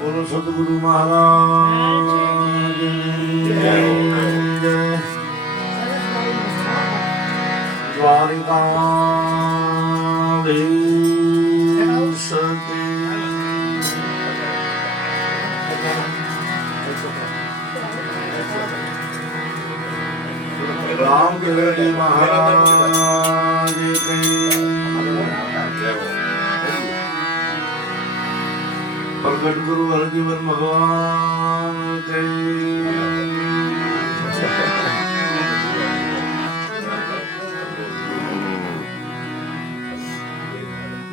બોલો સદગુરુ મહારાજ દ્વારિકાધીશ રામગીરી મહારાજ પ્રગટ ગુરુ હરજીવન ભગવાન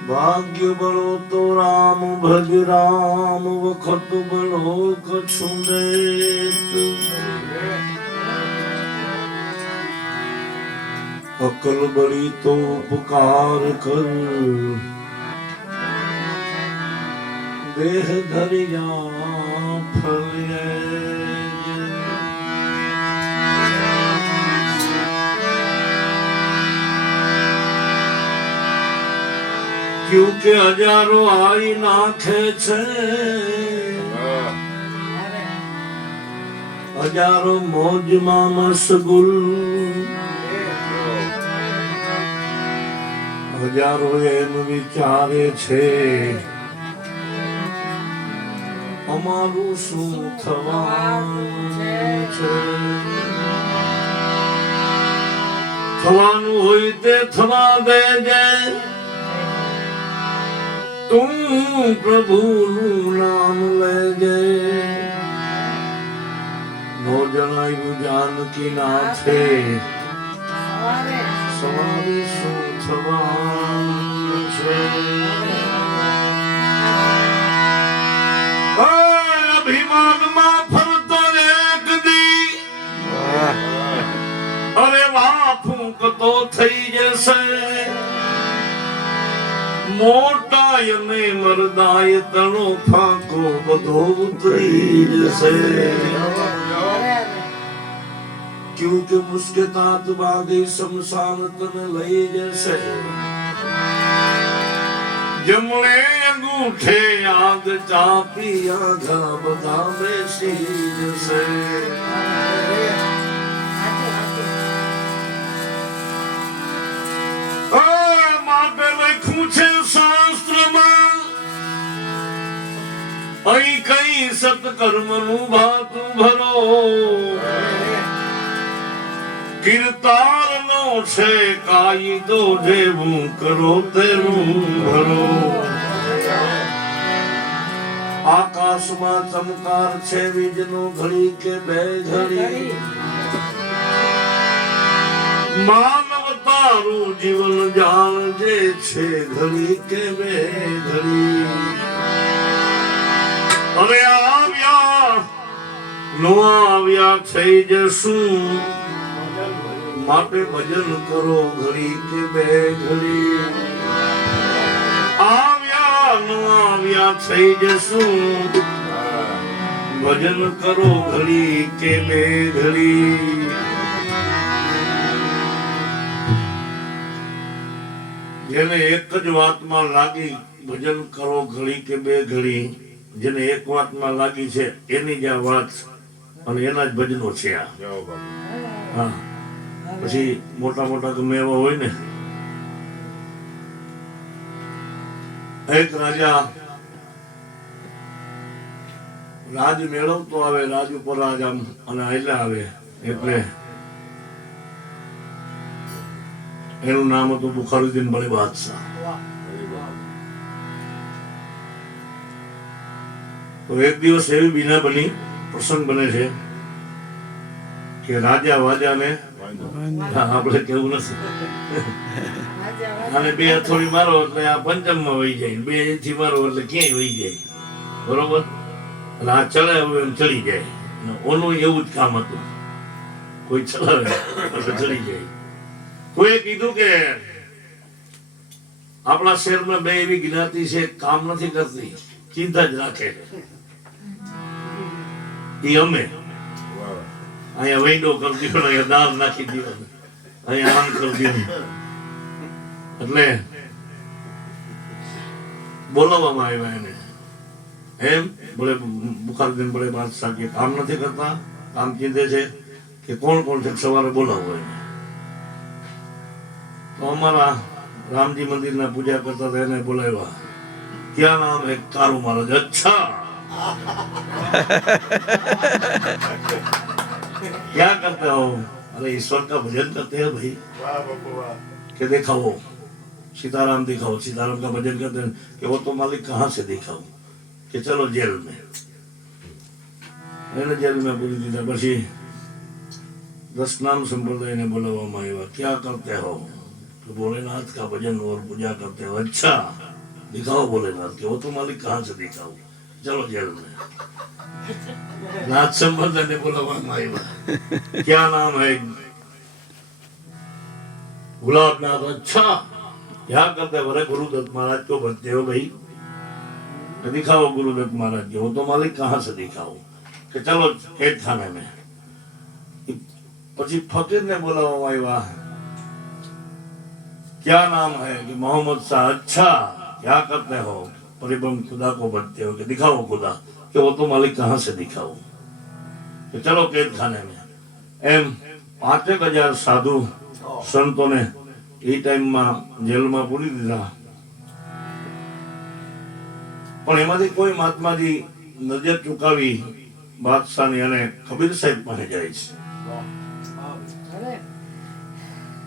ભાગ્ય બળો તો રામ ભજ રામ વખત બળો કછું દેત અકલ બળી તો ઉપકાર કર દેહ ધરિયા ફળે ક્યુંકે હજારો આઈ નાખે છે હજારો મોજમાં મશગુલ હજારો એમ વિચારે છે અમારું શું થવાનું છે થવાનું હોય તે થવા દેજે તું પ્રભુનું નામ લેજે નો જણાયું જાનકી નાથે સવારે શું થવાનું છે અભિમાનમાં ફરતો એક દી અરે વાહ ફૂંકતો થઈ જશે મોટાય ને મરદાય તણો ફાંકો બધો ઉતરી જશે ક્યુંકે મુસ્કે તાત બાંધી શમશાન તને લઈ જશે જમણે અંગૂઠે આગ ચાપી આઘા બધા બેસી જશે માટે લખ્યું છે શાસ્ત્રમાં અહીં કઈ સત્કર્મનું ભાતું ભરો કીર્તાર નો છે કાયદો જેવું કરો તેવું ભરો આકાશમાં ચમકાર છે વીજનો ઘડી કે બે ઘડી માનવ તારું જીવન જાણજે છે ઘડી કે બે ઘડી હવે આવ્યા નો આવ્યા થઈ જશું માટે ભજન કરો ઘડી કે બે ઘડી આવ્યા નો આવ્યા થઈ જશું ભજન કરો ઘડી કે બે ઘડી જેને એક જ વાતમાં લાગી ભજન કરો ઘડી કે બે ઘડી જેને એક વાતમાં લાગી છે એની જ આ વાત અને એના જ ભજનો છે આ હા પછી મોટા મોટા ગમે એવા હોય ને એક રાજા રાજ મેળવતો આવે રાજ ઉપર રાજ આમ અને હાલ્યા આવે એટલે એનું નામ હતું બુખારુદ્દીન બળી બાદશાહ તો એક દિવસ એવી બીના બની પ્રસંગ બને છે કે રાજા વાજાને આપણે કેવું નથી અને બે હથોડી મારો એટલે આ પંચમ માં વહી જાય બે થી મારો એટલે ક્યાંય વહી જાય બરોબર એટલે આ ચડે એમ ચડી જાય ઓનું એવું જ કામ હતું કોઈ ચલાવે એટલે ચડી જાય કોઈ કીધું કે આપણા શહેરમાં બે એવી જ્ઞાતિ છે કામ નથી કરતી ચિંતા જ રાખે એ અમે અહીંયા વૈંડો કરી દીધો અહીંયા દાળ નાખી દીધો અહીંયા આમ કરી દીધું એટલે બોલાવવામાં આવ્યા એને એમ બड़े બુખારુદ્દીન બड़े બાદશાહ કે કામ નથી કરતા, કામ ચીંધે છે કે કોણ કોણ છે સવારે બોલાવો એને. તો અમારા રામજી મંદિરના પૂજા કરતા હતા એને બોલાવ્યા. क्या नाम है? कारू महाराज. अच्छा क्या करते हो? अरे ईश्वर का भजन करते हैं भाई. के दिखाओ सीताराम, दिखाओ सीताराम का भजन करते हैं. कि वो तो मालिक कहाँ से दिखाओ? कि चलो जेल में. मैंने जेल में पूरी दीदा. પછી 10 नाम संप्रदाय ने बुलावा આવ્યા. क्या करते हो? तो भोलेनाथ का भजन और पूजा करते हो. अच्छा दिखाओ भोलेनाथ के. वो तो मालिक कहाँ से दिखाओ? चलो जेल में. नाथ संप्रदाय ने बुलावा આવ્યા. क्या नाम है? गुलाबनाथ. अच्छा क्या करते हो? गुरुदत्त महाराज को भजते हो भाई. दिखाओ गुरुदत्त महाराज के. वो तो मालिक कहाँ से दिखाओ? कि चलो कैद खाने में. પછી ફકીર ને બોલાવવામાં આવ્યા. क्या नाम है? कि मोहम्मद शाह. अच्छा क्या करते हो? परिबम खुदा को भजते हो. कि दिखाओ खुदा. कि वो तो मालिक कहाँ से दिखाओ? कि चलो कैद खाने में. एम 5,000 साधु संतों ने એ ટાઈમમાં જેલમાં પૂરી દીધા. પણ એમાંથી કોઈ મહાત્માજી નજર ચૂકાવી બાદશાહની અને કબીર સાહેબ પાસે જાય છે.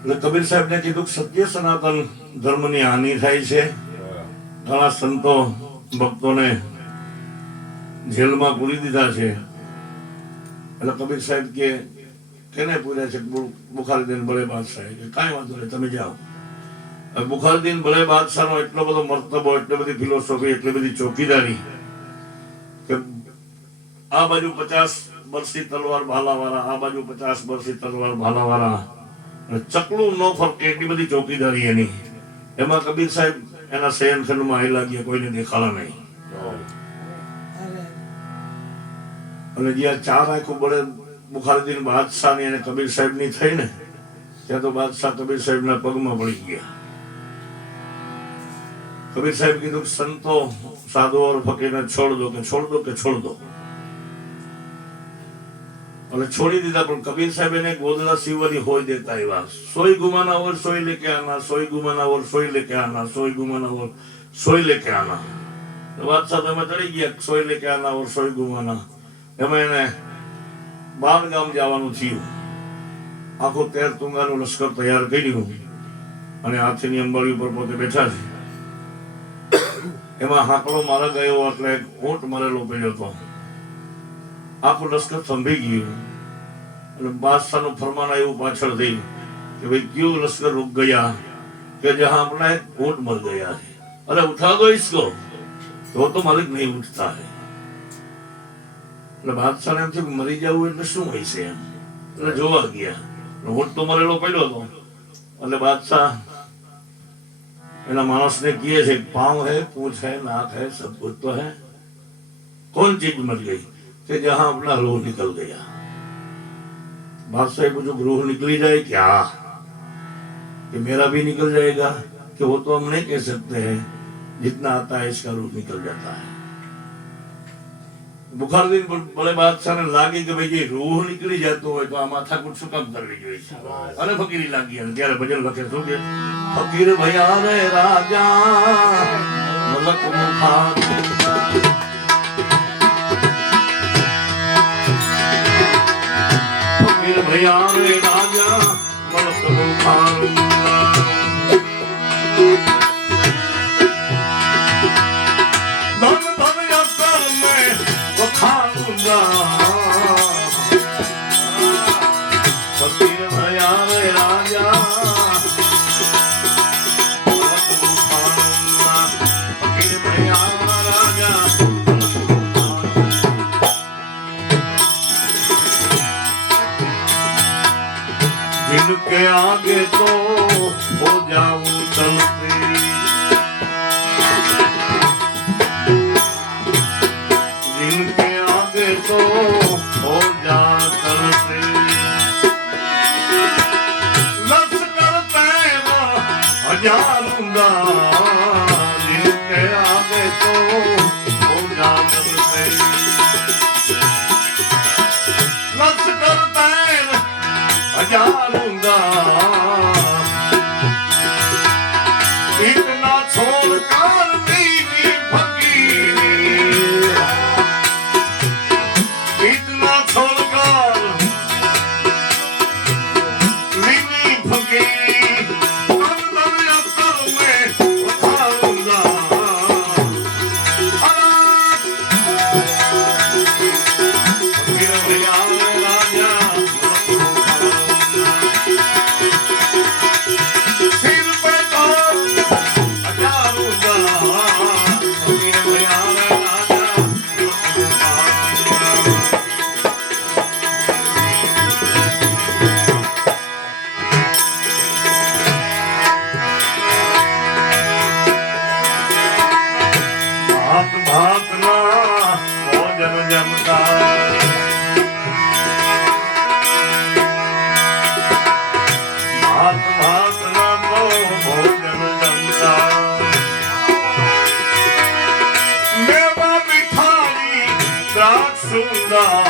એટલે કબીર સાહેબને કીધું સત્ય સનાતન ધર્મની હાનિ થાય છે, ઘણા સંતો ભક્તોને જેલમાં પૂરી દીધા છે. એટલે કબીર સાહેબ કે કેને પૂર્યા છે? બુખારુદ્દીન બड़े બાદશાહ. કે કાંઈ વાંધો નહીં, તમે જાઓ. બુખારુદ્દીન બड़े બાદશાહનો એટલો બધો મર્તબો, એટલી બધી ફિલોસોફી, એટલી બધી ચોકીદારી કે આ બાજુ 50 બરસી તલવાર ભાલાવાળા, આ બાજુ 50 બરસી તલવાર ભાલાવાળા, ચકલું નો ફરકે એટલી બધી ચોકીદારી એની. એમાં કબીર સાહેબ એના શયનખંડમાં આવેલા ગયા, કોઈને દેખાડા નહીં. અને જ્યાં 4 આંખો બળે બુખારુદ્દીન બાદશાહની અને કબીર સાહેબની થઈ ને, ત્યાં તો બાદશાહ કબીર સાહેબના પગમાં પડી ગયા. કબીર સાહેબ કીધું સંતો સાધુ और फकीरને છોડ દો કે છોડ દો કે છોડ દો. અને છોડી દીધા. પણ કબીર સાહેબ એને ગોદડા સીવવાની હોય દેતા આવ્યા. સોઈ ગુમાના और सोई लेके आना, सोई गुमाना और सोई लेके आना, सोई गुमाना और सोई लेके आना. બાદશાહ તમે ચડી ગયા સોઈ લેકે આના और सोई गुमाना. એમાં એને 12 ગામ જવાનું થયું. આખું 13 તુંગાનું લશ્કર તૈયાર કર્યું અને હાથીની અંબાડી ઉપર પોતે બેઠા છે. એમાં હાકલો મારા ગયો એટલે ઊંટ મરેલો પડ્યો હતો. આખું લશ્કર થંભી ગયું અને બાદશાહનું ફરમાન આવ્યું પાછળથી કે ભાઈ ક્यों लश्कर रुक गया? कि जहां अपना एक ऊंट मर गया है. अरे उठा दो इसको. तो तो मालिक नहीं उठता है. એટલે બાદશાહને એમ થયું કે મરી જવું એટલે શું હોય છે એમ. એટલે જોવા ગયા. ઊંટ તો મરેલો પડ્યો હતો. એટલે બાદશાહ એના માણસને કહે છે पांव है, पूंछ है, नाक है, सब कुछ तो है. कौन चीज मर गई? कि जहां अपना रूह निकल गया. बादशाह पूछो रूह निकली जाए क्या? कि मेरा भी निकल जाएगा. कि वो तो हम नहीं कह सकते हैं, जितना आता है इसका रूह निकल जाता है. બુખારુદ્દીન બड़े બાદશાહ ને લાગી કે ભાઈ જે રૂહ નીકળી જતો હોય તો આ માથાકૂટ શું કામ કરવી જોઈએ? અને ફકીરી લાગી. અને ત્યારે ભજન લખે શું કે ફકીર ભયા રે રાજા મલક મુખાર. ફકીર ભયા રે રાજા મલક મુખાર. फकीर भया रे राजा फकीर भया राजा. जिनके आगे तो ભાતના ભોજન જમતા ભાતના તો ભોજન જમતા મેવા મીઠાઈ દ્રાક્ષ સુંદા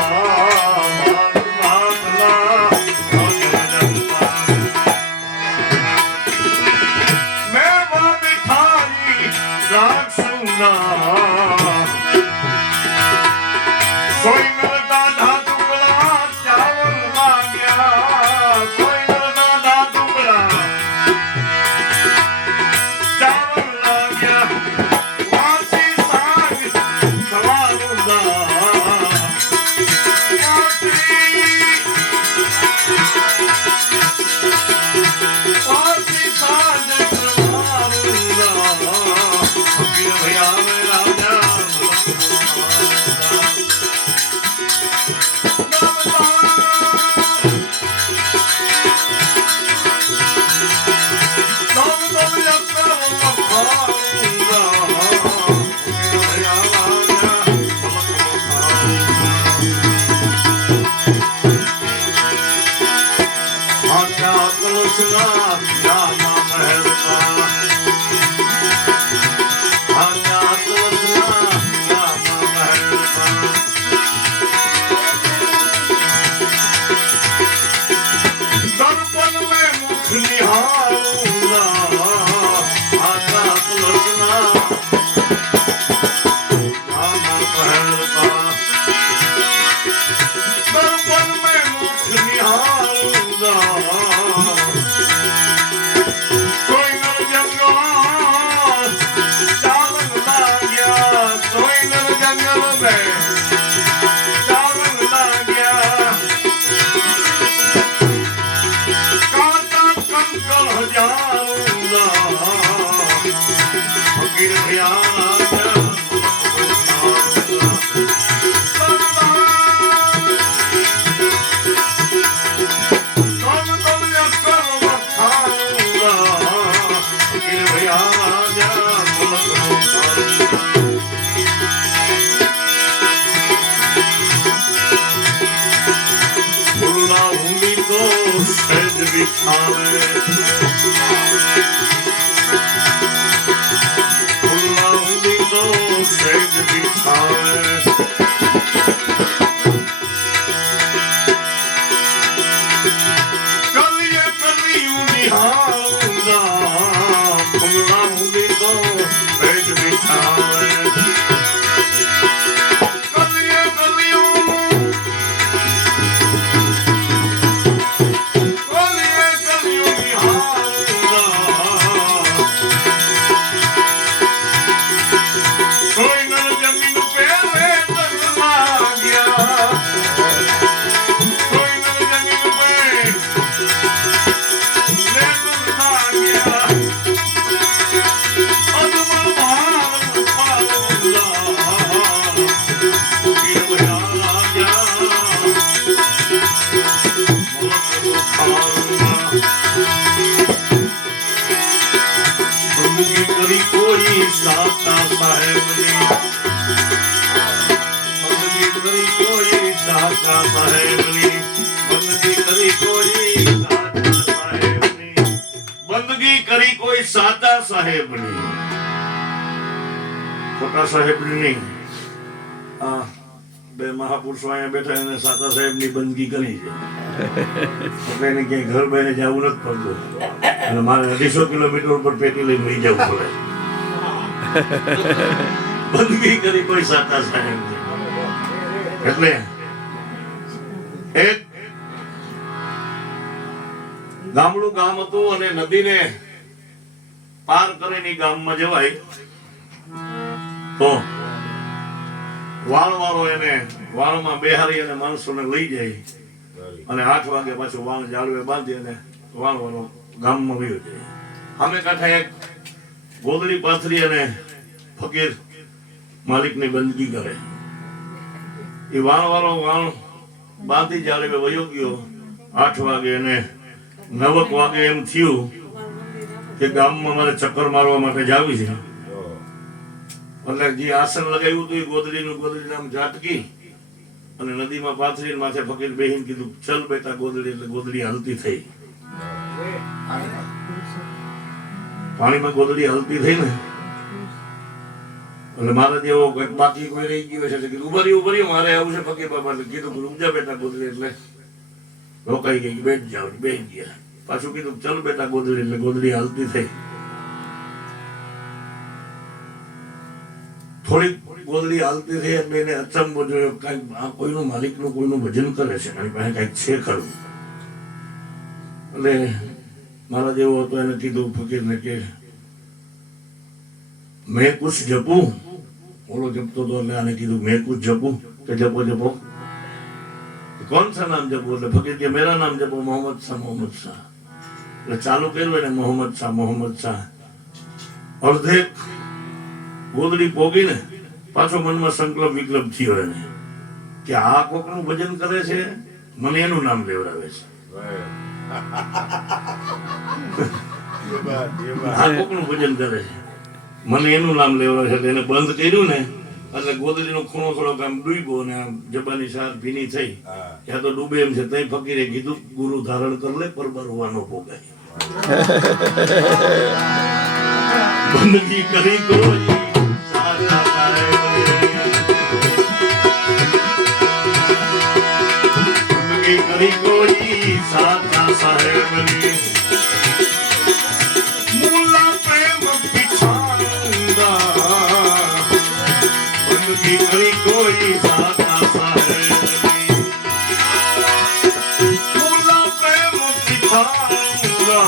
સાચા સાહેબની ખોટા સાહેબની નહીં. આ બે મહાપુરુષો અહીંયા બેઠા એને સાચા સાહેબની બંદગી કરી છે એટલે એને ક્યાંય ઘર બહાર જવું નથી પડતું અને મારે 250 કિલોમીટર ઉપર પેટી લઈને વહી જવું પડે. બંદગી કરી કોઈ સાચા સાહેબ એટલે એક ગામડું ગામ હતું અને નદીને પાર કરીને ગામમાં જવાય તો વાળવાળો એને વાળમાં બેહારી અને માણસોને લઈ જાય અને 8 વાગે પાછું વાળ જાળવે બાંધી અને વાળવાળો ગામમાં વયો જાય. સામે કાંઠે એક ગોદડી પાથરી અને ફકીર માલિકની બંદગી કરે. એ વાળવાળો વાળ બાંધી જાળવે વયો ગયો. 8 વાગે અને 9 વાગે એમ થયું કે ગામમાં મારે ચક્કર મારવા માટે જાવી છે એટલે જે આસન લગાવ્યું હતું એ ગોદડી નામ ઝાટકી અને નદીમાં પાથરીને માથે ફકીર બેહીને કીધું ચલ બેટા ગોદડી, એટલે ગોદડી હલતી થઈ. પાણીમાં ગોદડી હલતી થઈ ને એટલે મારા જેવો બાકી કોઈ રહી ગયો છે કીધું ઉભરી મારે આવું છે ફકીર બાબા, એટલે કીધું રૂમજા બેટા ગોદડી, એટલે રોકાઈ ગઈ, બેઠ જાવ, બેસી ગયા. પાછું કીધું ચલ બેટા ગોદડી, એટલે ગોદડી હલતી થઈ. થોડીક ગોદડી હાલતી થઈ એટલે એને અચંબો જોયો, કઈક આ કોઈનું માલિકનું કોઈનું ભજન કરે છે, એની પાસે કઈક છે ખરું. એટલે મારા જેવો હતો એને કીધું ફકીરને કે મેં કુછ જપું. ઓલો જપતો હતો એટલે આને કીધું મેં કુછ જપું, કે જપો જપો. कौन सा नाम जपो? એટલે ફકીર કે મેરા નામ જપો, મોહમ્મદ શાહ. એટલે ચાલુ કર્યું એને મોહમ્મદ શાહ. અડધે ગોદડી પોગી ને પાછો મનમાં સંકલ્પ વિકલ્પ થયો એને કે આ કોકનું ભજન કરે છે, મને એનું નામ લેવડાવે છે. આ કોકનું ભજન કરે છે, મને એનું નામ લેવડાવે છે. એને બંધ કર્યું ને એટલે ગોદડીનો ખૂણો થોડોક આમ ડૂબ્યો ને આમ જબાની સાર ભીની થઈ. ત્યાં તો ડૂબે એમ છે, તઈ ફકીરે કીધું ગુરુ ધારણ કર લે, પરબર હોવાનો ભોગાય. બંદગી કરી કોઈ कोई साथा साहेब ने मूला प्रेम पिछाऊंगा, बंदगी करी कोई साथा साहेब ने मूला प्रेम पिछाऊंगा.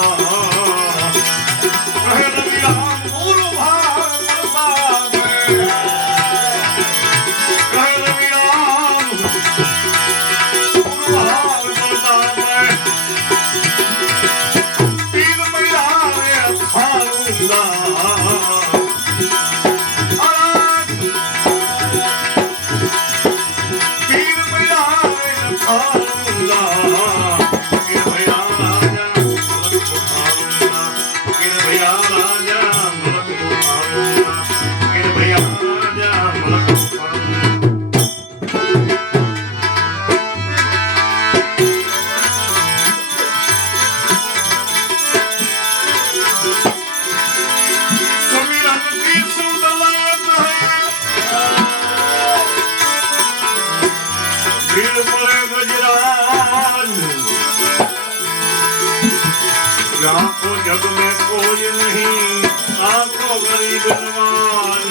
जग में कोई नहीं, आंखों गरीब नवाज.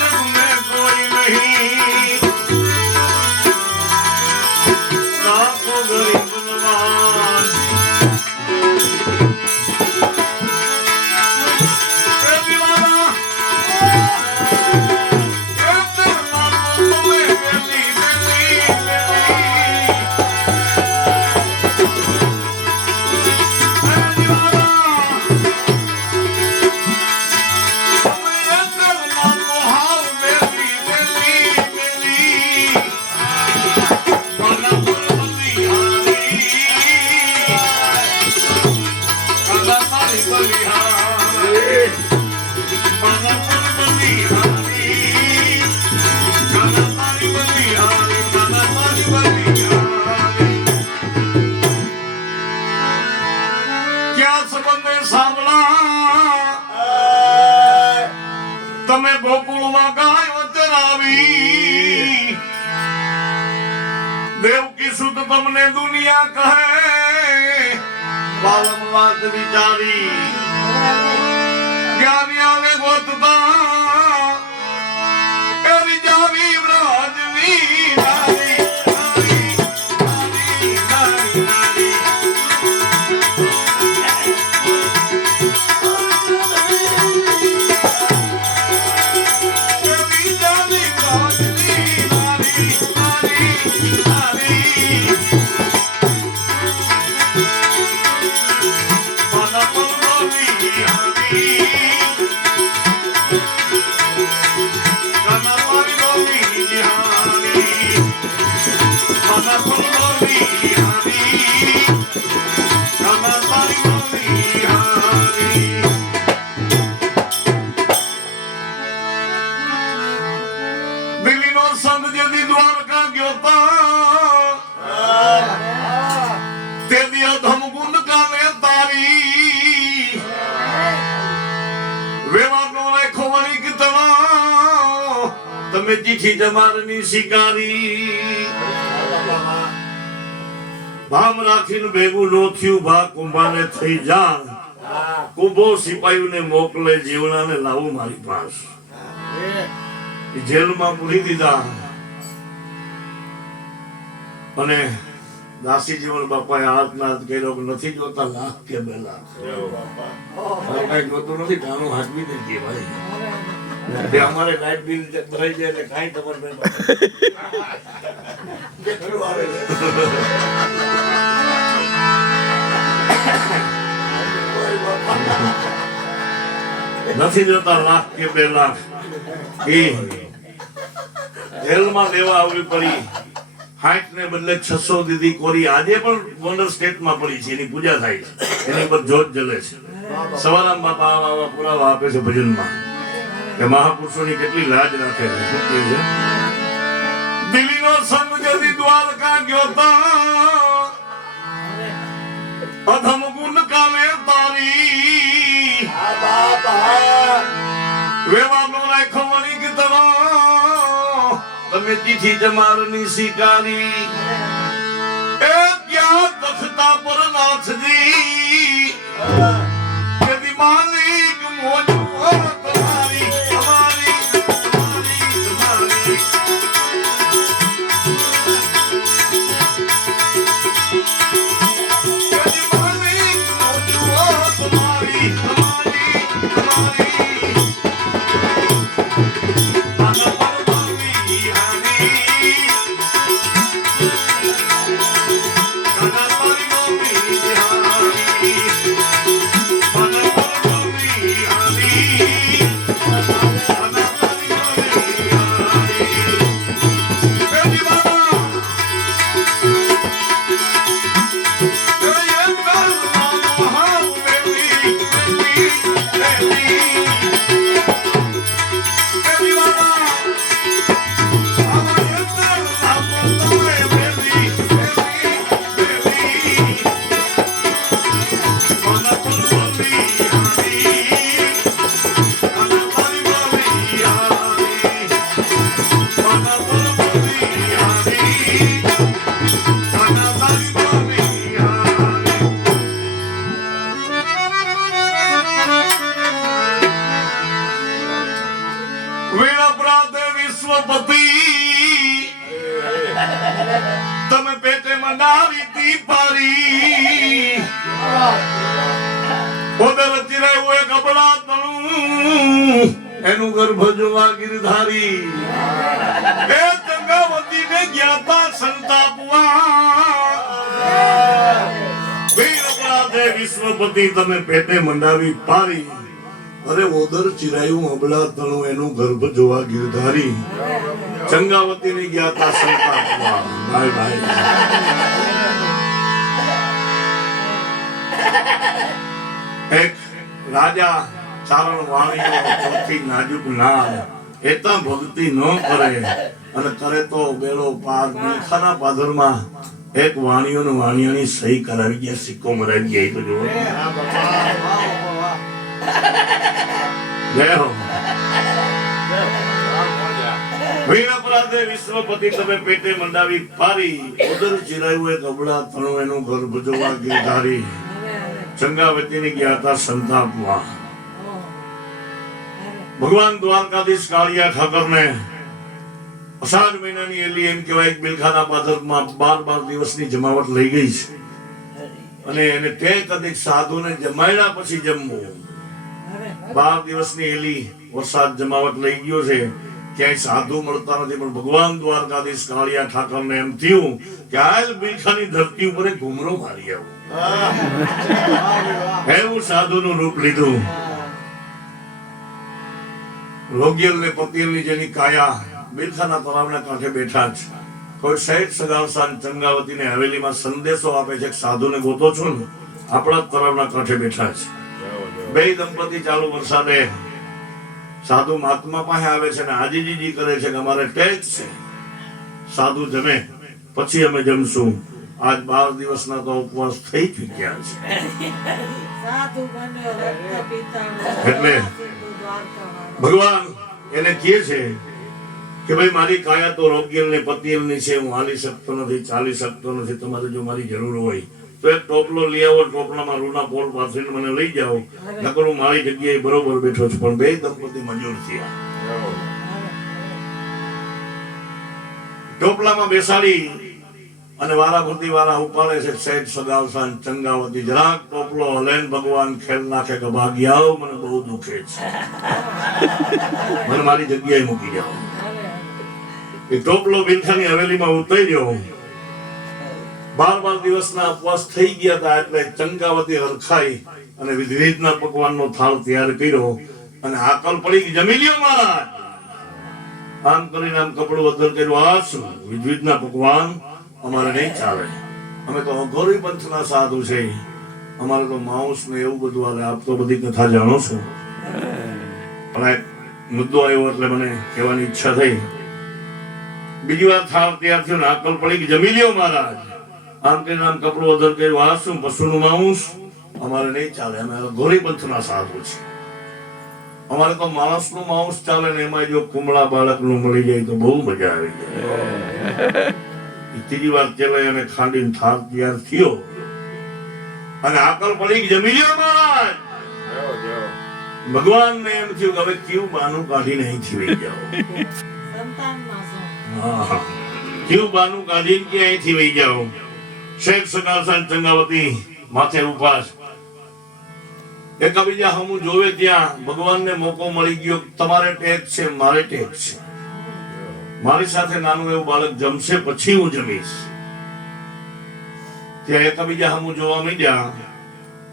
जग में कोई नहीं, आंखों गरीब नवाज. તમે ગોકુળમાં ગાયો ચરાવી, દેવકી સુત તમને દુનિયા કહે, બાલમ વાત વિચારી જ્ઞાની આવે ગોતતા એરી જાવી વ્રજની નારી. Yeah. તમે ચીઠી જમારની શિકારી ભામ રાખીને ભેગું નો થયું ભા કુંભાને થઈ જાણ કુંભો સિપાહીઓને મોકલે જીવણાને લાવું મારી પાસ જેલમાં પૂરી દીધા અને દાસી જીવન બાપાએ હાથ નાથ કર્યો કે નથી જોતા લાખ કે 2 લાખ કઈ જોતું નથી કાનું હાથવી દે કે ભાઈ અમારે લાઈટ બિલ ભરાઈ જાય એટલે કાંઈ ખબર નહીં કેટલું આવે નથી જોતા લાખ કે 2 લાખ એ જેલમાં લેવા આવવી પડી 60 ને બદલે 600 દીધી કોરી આજે પણ ગોંડલ સ્ટેટમાં પડી છે એની પૂજા થાય છે એની પર જ્યોત જલે છે સવારામ બાપા પુરાવા આપે છે ભજનમાં કે મહાપુરુષોની કેટલી લાજ રાખે છે શું કહે છે દિલ્હીનો સંગ જદી દ્વારકા ગયો તા અધમ ગુણ કાલે તારી વેવાનો રાખો વળી કે તમે ચીઠી જમારની શિકારી એ ક્યાં તખતા પર નાથજી यदि मालिक मोजू हो तुम्हारी हमारी तुम्हारी यदि मालिक मोजू हो तुम्हारी हमारी તમે પેટે મંડાવી તી પારી ઓદર ચિરાયું એક અબળા તણું એનું ગર્ભ જોવા ગિરધારી એ ગંગાવતી ને ગયા તા સંતાપવા વીર અપરાધે વિશ્વપતિ તમે પેટે મંડાવી પારી અરે ઓદર ચિરાયું અબળા તણું એનું ગર્ભ જોવા ગિરધારી ચંગાવતી ની ગયા તા સંતાપવા ભાઈ ભાઈ એક રાજા ચારણ વાણીઓ ચોથી નાજુક નામ એતા ભક્તિ ન કરે અને કરે તો બેડો પાર ખાના પાદરમાં એક વાણીઓને વાણિયાની સહી કરાવી ગયા સિક્કો મરાવી ગયા તો જો જય હો વીર અપરાધે વિશ્વપતિ તમે પેટે મંડાવી પારી ઉદર ચિરાયું એક અબળા તણું એનું ગર્ભ જોવા ગિરધારી ચંગાવતી ની ગયા હતા સંતાપમાં ભગવાન દ્વારકાધીશ કાળિયા ઠાકર ને અષાઢ મહિનાની એલી એમ કહેવાય બિલખાના પાદરમાં 12 દિવસની જમાવટ લઈ ગઈ છે અને એને તે કદીક સાધુને જમાડ્યા પછી જમવું 12 દિવસની એલી વરસાદ જમાવટ લઈ ગયો છે ક્યાંય સાધુ મળતા નથી પણ ભગવાન દ્વારકાધીશ કાળિયા ઠાકર ને એમ થયું કે હાલ બિલખાની ધરતી ઉપર ઘુમરો મારી આવું એવું સાધુ નું રૂપ લીધું લોગિયલ ને પતિયલ ની જેની કાયા બિલખાના તળાવના કાંઠે બેઠા છે કોઈ શેઠ સગાવસાન ચંગાવતી ને હવેલીમાં સંદેશો આપે છે સાધુ ને ગોતો છો ને આપણા તળાવના કાંઠે બેઠા છે બે દંપતી ચાલુ વરસાદે સાધુ મહાત્મા પાસે આવે છે ને આજીજી કરે છે કે અમારે ટેક્સ છે સાધુ જમે પછી અમે જમશું આજ 12 દિવસના તો ઉપવાસ થઈ ચૂક્યા છે એટલે ભગવાન એને કહે છે કે ભાઈ મારી કાયા તો રોગ્યલ ને પતિયલની છે, હું હાલી શકતો નથી, ચાલી શકતો નથી, તમારે જો મારી જરૂર હોય તો એક ટોપલો લઈ આવો, ટોપલામાં રૂના પોલ પાથરીને મને લઈ જાઓ, નકર હું મારી જગ્યાએ બરોબર બેઠો છું. પણ બે દંપતી મંજૂર થયા. ટોપલામાં બેસાડી અને વારા ફરતી વારા ઉપાડે છે સૈદ સગાવસાન ચંગાવતી. જરાક ટોપલો હલેન ભગવાન ખેલ નાખે કે ભાગ્યાઓ મને બહુ દુખે છે, મને મારી જગ્યાએ મૂકી જાઓ. એ ટોપલો બિનખાની હવેલીમાં ઉતર્યો. 12 દિવસના ઉપવાસ થઈ ગયા હતા એટલે ચંગાવતી હરખાઈ અને વિધવિધના પકવાનનો થાળ તૈયાર કર્યો અને આકલ પડી કે જમી લ્યો મહારાજ. આમ કરીને આમ કપડું વધર કર્યું. આ શું વિધવિધના પકવાન અમારે નહીં ચાલે, અમે તો અઘોરી પંથના સાધુ છે, અમારે તો માંસ ને એવું બધું હાલે. આપ તો બધી કથા જાણો છો, પણ એક મુદ્દો આવ્યો એટલે મને કહેવાની ઈચ્છા થઈ. બીજી વાર થાળ તૈયાર થયો ને આકલ પડી કે જમી લ્યો મહારાજ. આમ કરીને આમ કપડું વધર કર્યું. આ શું પશુનું માંસ અમારે નહીં ચાલે, અમે અઘોરી પંથના સાધુ છે, અમારે તો માણસનું માંસ ચાલે ને એમાં જો કુમળા બાળકનું મળી જાય તો બહુ મજા આવી જાય. ત્રીજી વાર ચલાઈ અને ખાંડીને થાળ તૈયાર થયો અને આકલ પડી જમી લ્યો મહારાજ. ભગવાનને એમ થયું કે હવે કેવું બાનું કાઢીને અહીંથી વહી જાઓ. કેવું બાનું કાઢીને કે અહીંથી વહી જાઓ. શેખ સગાવસાન ચંગાવતી માથે ઉપાસ. એકબીજા હમું જોવે ત્યાં ભગવાનને મોકો મળી ગયો. તમારે ટેક છે, મારે ટેક છે, મારી સાથે નાનું એવું બાળક જમશે પછી હું જમીશ. ત્યાં એકબીજા હમું જોવા માંડ્યા.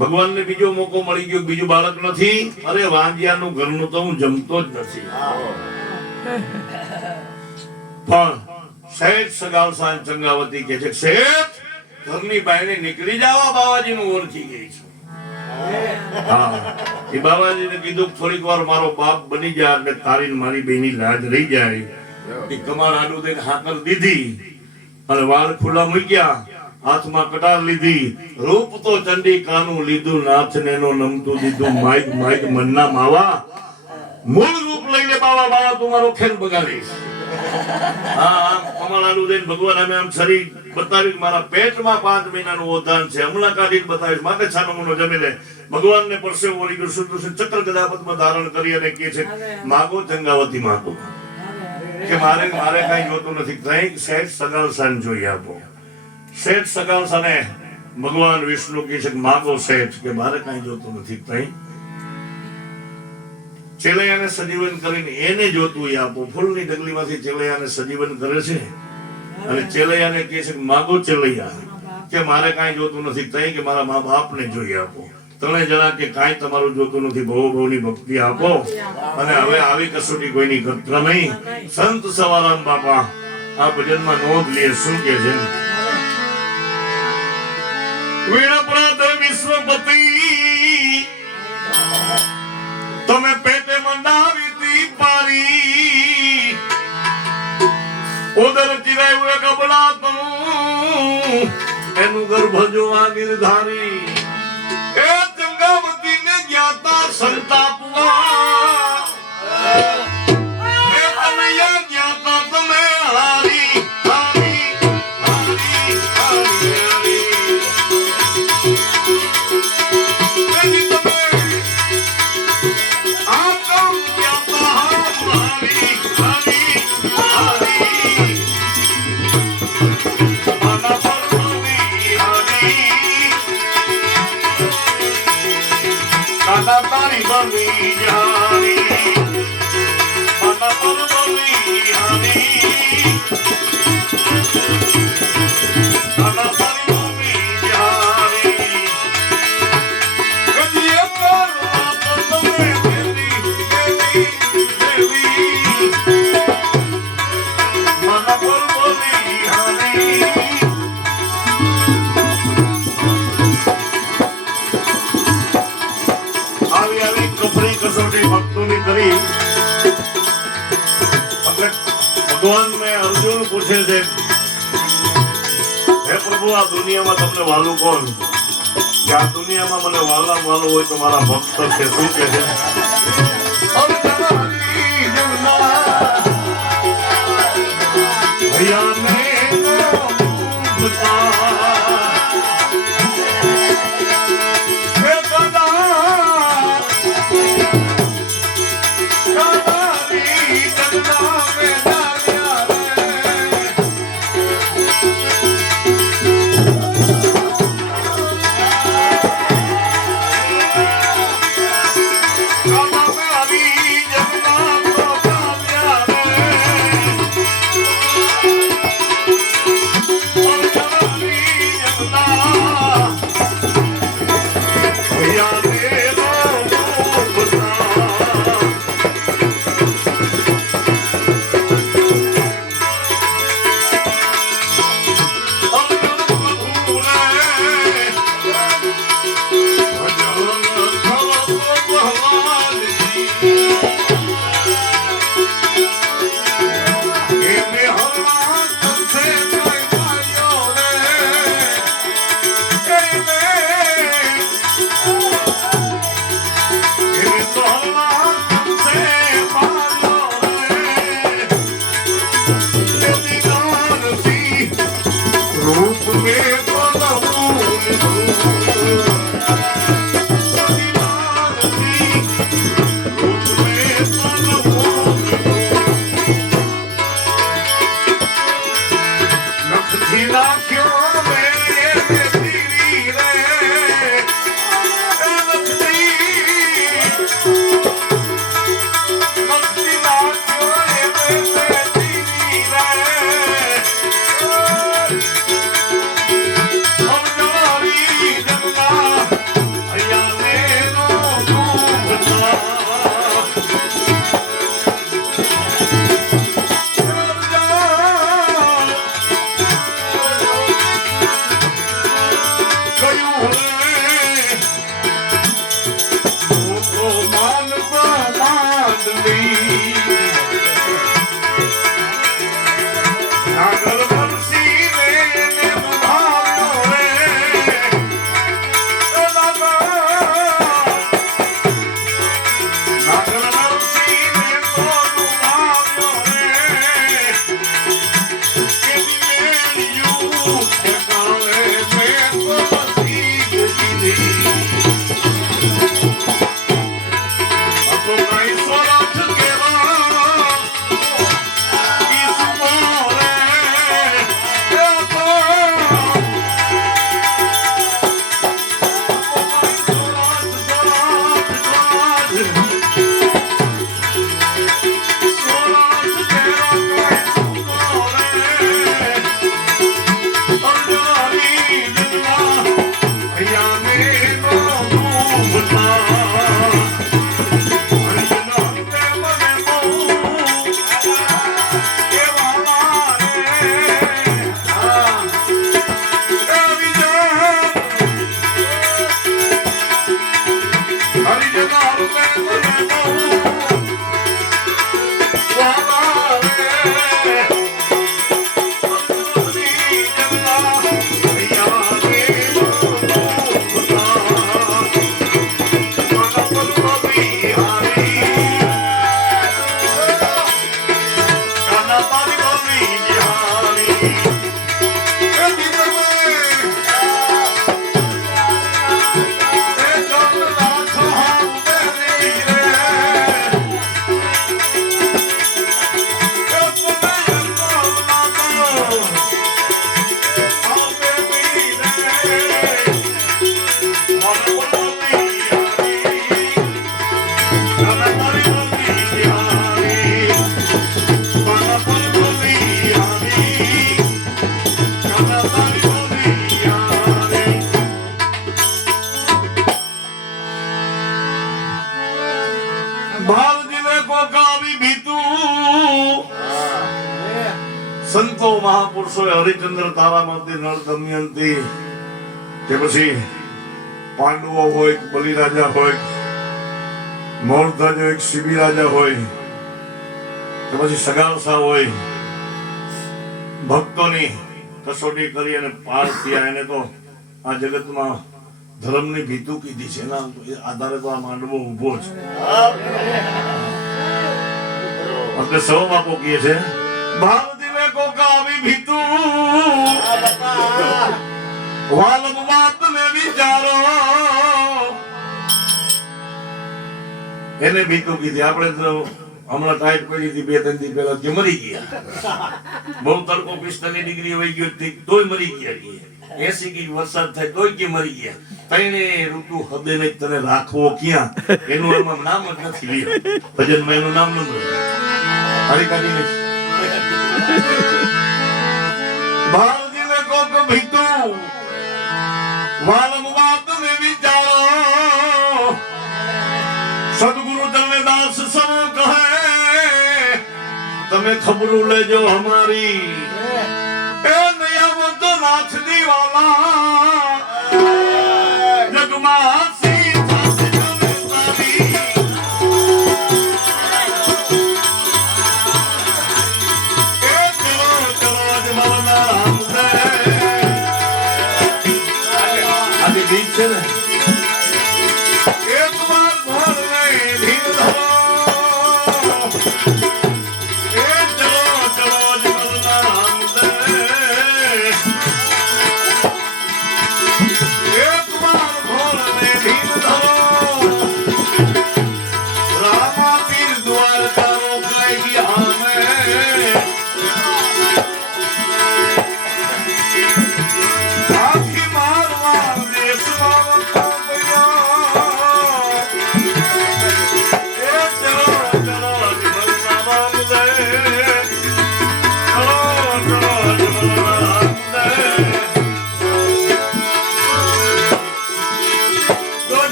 ભગવાનને બીજો મોકો મળી ગયો, બીજું બાળક નથી. અરે વાંજિયાનું ઘરનું તો હું જમતો જ નથી. પણ શેઠ સગાવસાન ચંગાવતી કે છે શેઠ ઘરની બહાર નીકળી જાઓ, બાવાજીનું ઓળખી ગઈ છું. એ બાબાજીને કીધું થોડીક વાર મારો બાપ બની જાય એટલે તારી મારી બેની લાજ રહી જાય. એ કમાડ આડું દઈને હાકલ દીધી અને વાળ ખુલ્લા મૂક્યા, હાથમાં કટાર લીધી. રૂપ તો ચંડિકાનું લીધું, નાથને નો નમતું દીધું. માઈક માઈક મનના માવા મૂળ રૂપ લઈને બાવા બાવા તું મારો ખેલ બગાડીશ. કમળાનું દઈને ભગવાન અમે આમ શરીર બતાવી મારા પેટમાં 5 મહિનાનું ઓધાન છે, હમણાં કાઢીને બતાવીશ, માટે છાનો મોનો જમી લે. ભગવાનને પરસેવો વળી ગયો. શુદ્ધ ચક્ર ગદાપદમાં ધારણ કરી અને કહે છે માગો ચંગાવતી માગો, કે મારે કઈ જોતું નથી, કઈ શેઠ સગાવસાન જોઈ આપો. શેઠ સગાવસાને ભગવાન વિષ્ણુ કહે છે માગો શેઠ, કે મારે કઈ જોતું નથી, કઈ ચેલૈયાને સજીવન કરીને એને જોતું આપો. ફૂલની ડગલીમાંથી ચેલૈયાને સજીવન કરે છે અને ચેલૈયાને કહે છે માગો ચેલૈયા, કે મારે કાંઈ જોતું નથી, તઈ કે મારા મા બાપને જોઈ આપો. ત્રણે જણા કે કાંઈ તમારું જોતું નથી, ભવની ભક્તિ આપો. અને હવે આવી કસોટી કોઈની કરતા નહીં. સંત સવારામ બાપા આ ભજનમાં નોંધ લે. શું કે છે? વીણપ્રાત વિશ્વપતિ તમે પેટે મંડાવી પારી, ઉદર ચિરાયું એક અબળાતું એનું ગર્ભ જો ગિરધારી. એ ચંગાવતી ને જ્ઞાતા સંતાપવા, એ કનૈયા જ્ઞાતા તમે હારી હારી હારી હારી હારી. ભગવાન ને અર્જુન પૂછે છે હે પ્રભુ આ દુનિયામાં તમને વાલું કોણ? કે આ દુનિયામાં મને વાલા વાલો હોય તો મારા ભક્ત છે. શું કે છે? સંતો મહાપુરુષો હરિચંદ્ર તારામતી નળ દમયંતી કે પછી પાંડવો હોય બલિરાજા હોય મોરધજ હોય શિબી રાજા હોય કે પછી સગાવસા હોય ભક્તોની કસોટી કરી અને પાર થયા એને તો આ જગતમાં ધર્મની ભીતું કીધી છે એના આધારે તો આ માંડવો ઉભો છે આપણે સૌ બાપો કહીએ છે ભારતી મે કોકા આવી ભીતું વાલમ વાત ને વિચારો એને ભીતું કીધી આપણે તો હમણાં ટાઈટ પડી હતી 2-3 દી પહેલા કે મરી ગયા બહુ તડકો 45 ડિગ્રી વહી ગયો તોય મરી ગયા 80 કી વરસાદ થાય તોય કે મરી ગયા તઈને ઋતુ હદે ને તને રાખવો ક્યાં એનું એમાં નામ જ નથી લ્યો ભજનમાં એનું નામ નથી હરી કાઢીને ભારતી ને કોક ભીતું વાલમ વાત ને વિચારો સદગુરુ તમને દાસ સમ કહે તમે ખબરું લેજો હમારી એ નયા તો નાથ દીવાલા જગમાં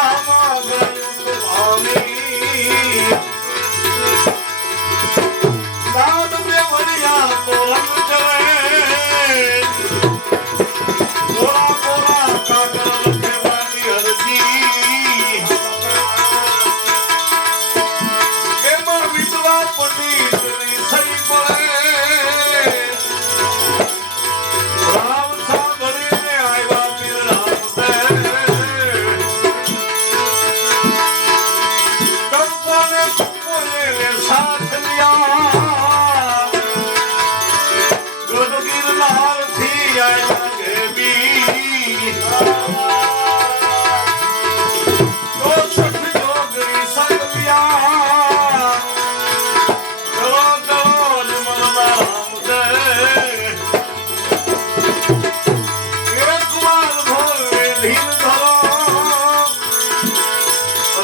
રામા ગયું ભાવી દાદ મે વરિયા તો રંગ ચલે કોરા કોરા કાગળ લખેવાની અરજી એમાં વિધવા પંડિતની સહી પડે રામ સાંભળીને આવ્યા પીર રામદેવ કંપોને કંપોને સાથ લિયા ગઢ ગિરનારથી આવ્યા ઘેબી તો સઠ જોગણી સંગવ્યા ગળો ગળો જ મનના રામદેવ એક વાર ભોલે ધીર ધરો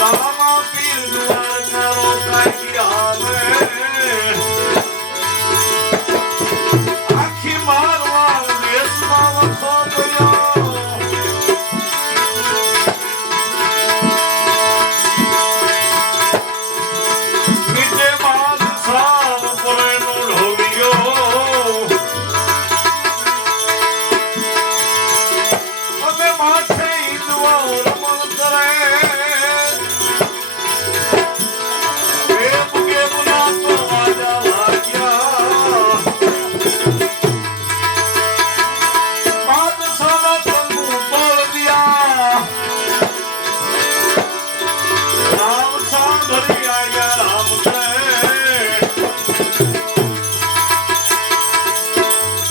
રામા પીર દુઆર કરો કાઢી આવે આખી મારવા દેશમાં વખો પડ્યો નીચે બાદશાહ ઉપરનો ઢોલિયો અને માથે ઈંદવાઓ રમણ કરે કેમ કેમ ના તો વાજા લાગ્યા બાદશાહના તંબુ તોડ દિયા રામ સાંભળી આવ્યા રામદેવ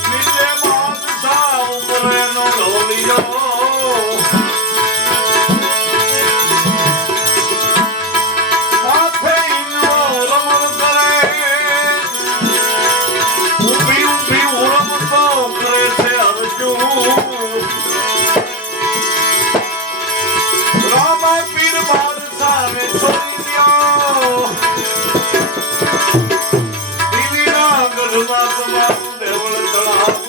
નીચે બાદશાહ ઉપરનો ઢોલિયો માથે ઈંદવાઓ રમણ કરે ઊભી ઊભી રમતો કરે છે અર્જુન રામા પીર બાદશાહને છોડી દ્યો દિલ્હીના ગઢમાં તમારું દેવળ ચડાવું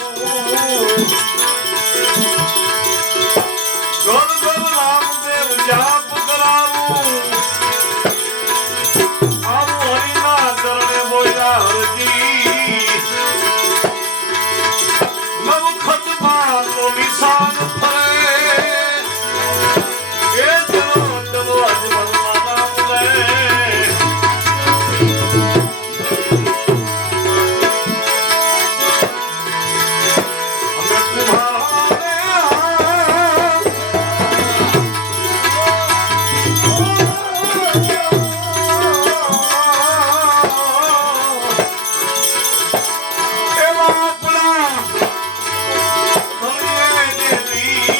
ઘર ઘર રામદેવ જાપ કરાવું આવું હરિના ચરણે બોલ્યા હરજી નવખતમાં તો નિશાન ફરે એ ચલો ચલો અજમલમાં નામ લે અમે તુમ્હારે એવા આપણા ધણીએ દેવી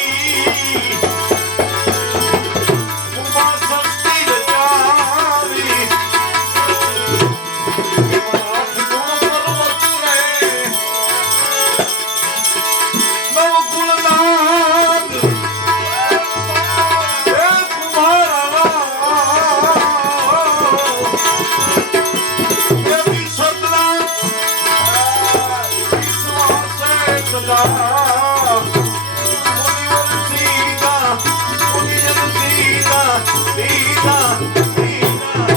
ઉમા સસ્તી રચાવી એમાં હાથ ગુણ પર્વત રે નવકુળનાથ હે કુમારા એવી સદના વિશ્વાસે સદા મુનિવર સીતા મુનિજન સીતા દીતા દીતા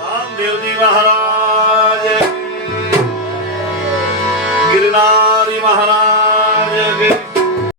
રામદેવજી મહારાજ गिरनारी महाराज के